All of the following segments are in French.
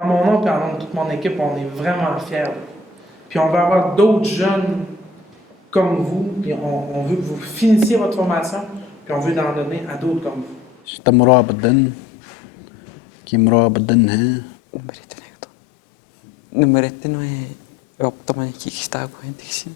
À mon nom et en nom de toute mon équipe, on est vraiment fiers. Puis on veut avoir d'autres jeunes comme vous, puis on veut que vous finissiez votre formation, puis on veut en donner à d'autres comme vous. استمروا بدن كيمروا بدن ها Numeretten är optaman kickstart på en tixi.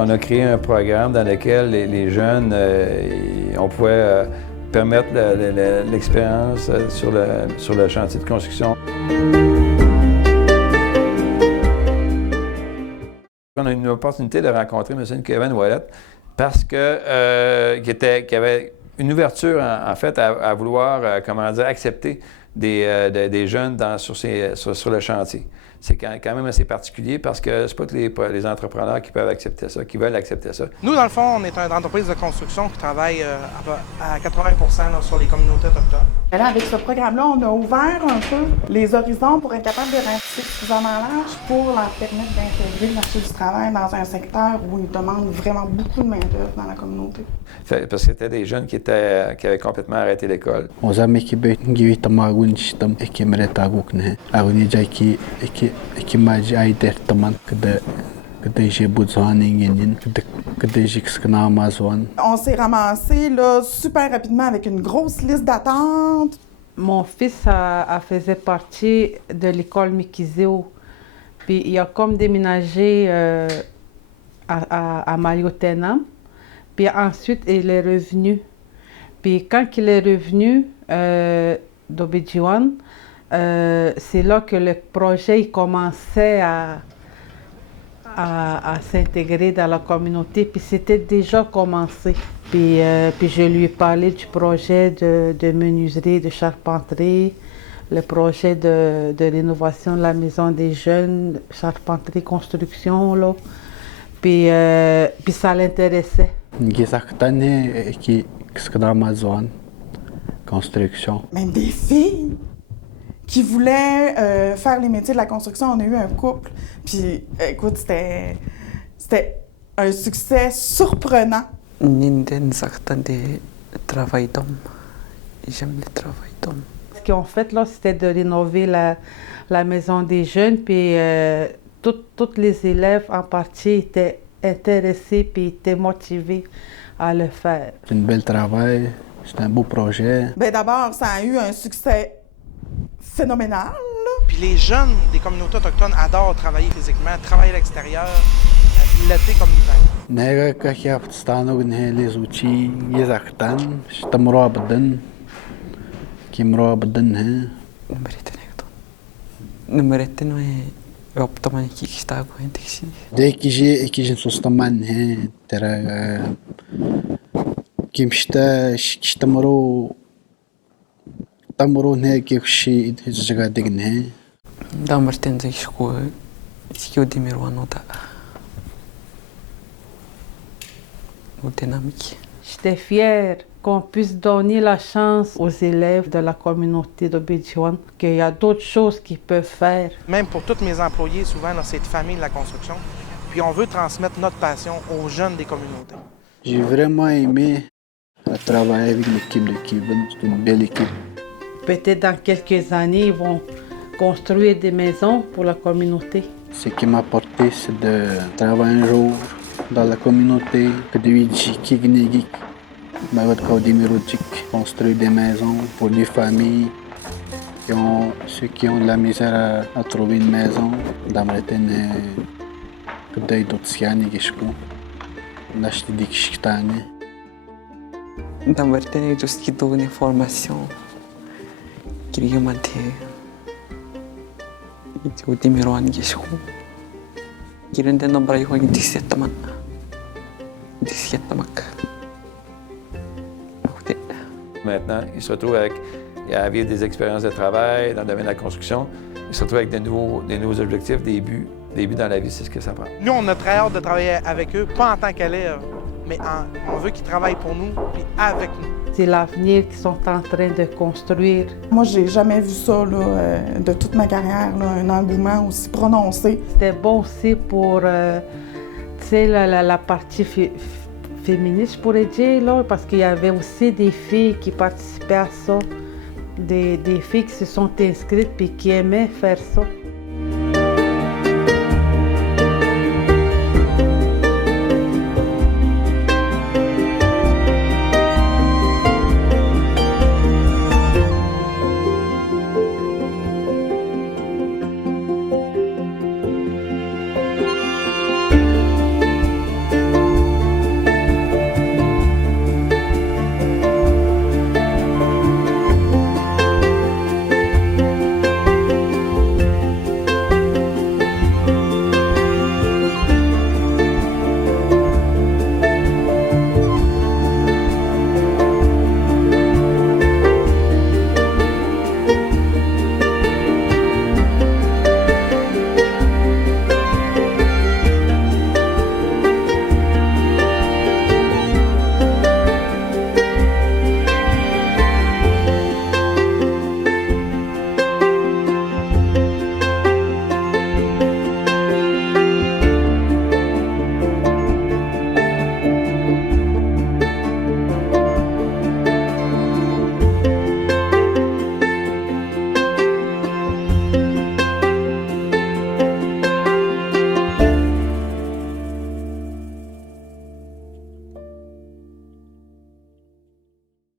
On a créé un programme dans lequel les jeunes, on pouvait permettre l'expérience sur le chantier de construction. On a eu une opportunité de rencontrer M. Kevin Ouellet parce que qu'il avait une ouverture en fait à vouloir comment dire accepter des jeunes sur le chantier. C'est quand même assez particulier parce que c'est pas tous les entrepreneurs qui peuvent accepter ça, qui veulent accepter ça. Nous, dans le fond, on est une entreprise de construction qui travaille à 80% là, sur les communautés autochtones. Là, avec ce programme-là, on a ouvert un peu les horizons pour être capable de ratisser suffisamment large pour leur permettre d'intégrer le marché du travail dans un secteur où ils demandent vraiment beaucoup de main-d'œuvre dans la communauté. Parce que c'était des jeunes qui avaient complètement arrêté l'école. وزامي كي بيجي تماغون شتم كي مرتاغوك نه أغني جاي كي ما جاي در تمان كده يجي بوزان ينين كده يجي كسكنا مازوان. On s'est ramassé là, super rapidement avec une grosse liste d'attente. Mon fils faisait partie de l'école Mikizeo. Puis il a comme déménagé à Maliotenam. Puis ensuite, il est revenu. Puis quand il est revenu d'Obidjiwan, c'est là que le projet il commençait à s'intégrer dans la communauté. Puis c'était déjà commencé. Puis je lui ai parlé du projet de menuiserie, de charpenterie, le projet de rénovation de la maison des jeunes, charpenterie, construction, là. Puis ça l'intéressait. Gizakhtane qui kskna mazwan construction. Même des filles qui voulaient faire les métiers de la construction. On a eu un couple, puis écoute, c'était un succès surprenant. Ninden saktan de travail d'homme. J'aime le travail d'homme. Ce qu'ils ont fait là, c'était de rénover la maison des jeunes, puis tous les élèves en partie étaient intéressés puis étaient motivés à le faire. C'est un bel travail, c'est un beau projet. Ben d'abord, ça a eu un succès phénoménal. Puis les jeunes des communautés autochtones adorent travailler physiquement, travailler à l'extérieur, l'été comme l'hiver. Nega kakya станог не лезучи Gizakhtane استمروا بدن كيمروا بدن ها. Numeretten är optaman kickstart på en tixi. ده كيجي سوستمان ها ترى كيمشتا شتمرو تمرو نه كيفشي جاga دغن ها. Damerten zai shko dimirwano da. J'étais fière qu'on puisse donner la chance aux élèves de la communauté d'Obidjiwan qu'il y a d'autres choses qu'ils peuvent faire. Même pour tous mes employés, souvent, là, c'est de famille de la construction. Puis on veut transmettre notre passion aux jeunes des communautés. J'ai vraiment aimé travailler avec l'équipe de Kevin, c'est une belle équipe. Peut-être dans quelques années, ils vont construire des maisons pour la communauté. Ce qui m'a porté, c'est de travailler un jour dans la communauté, que de construire des maisons pour les familles, ceux qui ont de la misère à trouver une maison, dans le temps, que d'autres Dans le temps, je donne une formation qui est manquée. Il y a des gens qui sont qui ont des nombres qui sont 17 man. 17 mak. Maintenant, il se retrouve à vivre des expériences de travail dans le domaine de la construction. Il se retrouve avec des nouveaux objectifs, des buts dans la vie, c'est ce que ça prend. Nous, on a très hâte de travailler avec eux, pas en tant qu'élèves, mais on veut qu'ils travaillent pour nous et avec nous. C'est l'avenir qu'ils sont en train de construire. Moi, j'ai jamais vu ça là, de toute ma carrière, là, un engouement aussi prononcé. C'était bon aussi pour la partie féministe, je pourrais dire, là, parce qu'il y avait aussi des filles qui participaient à ça, des filles qui se sont inscrites et qui aimaient faire ça.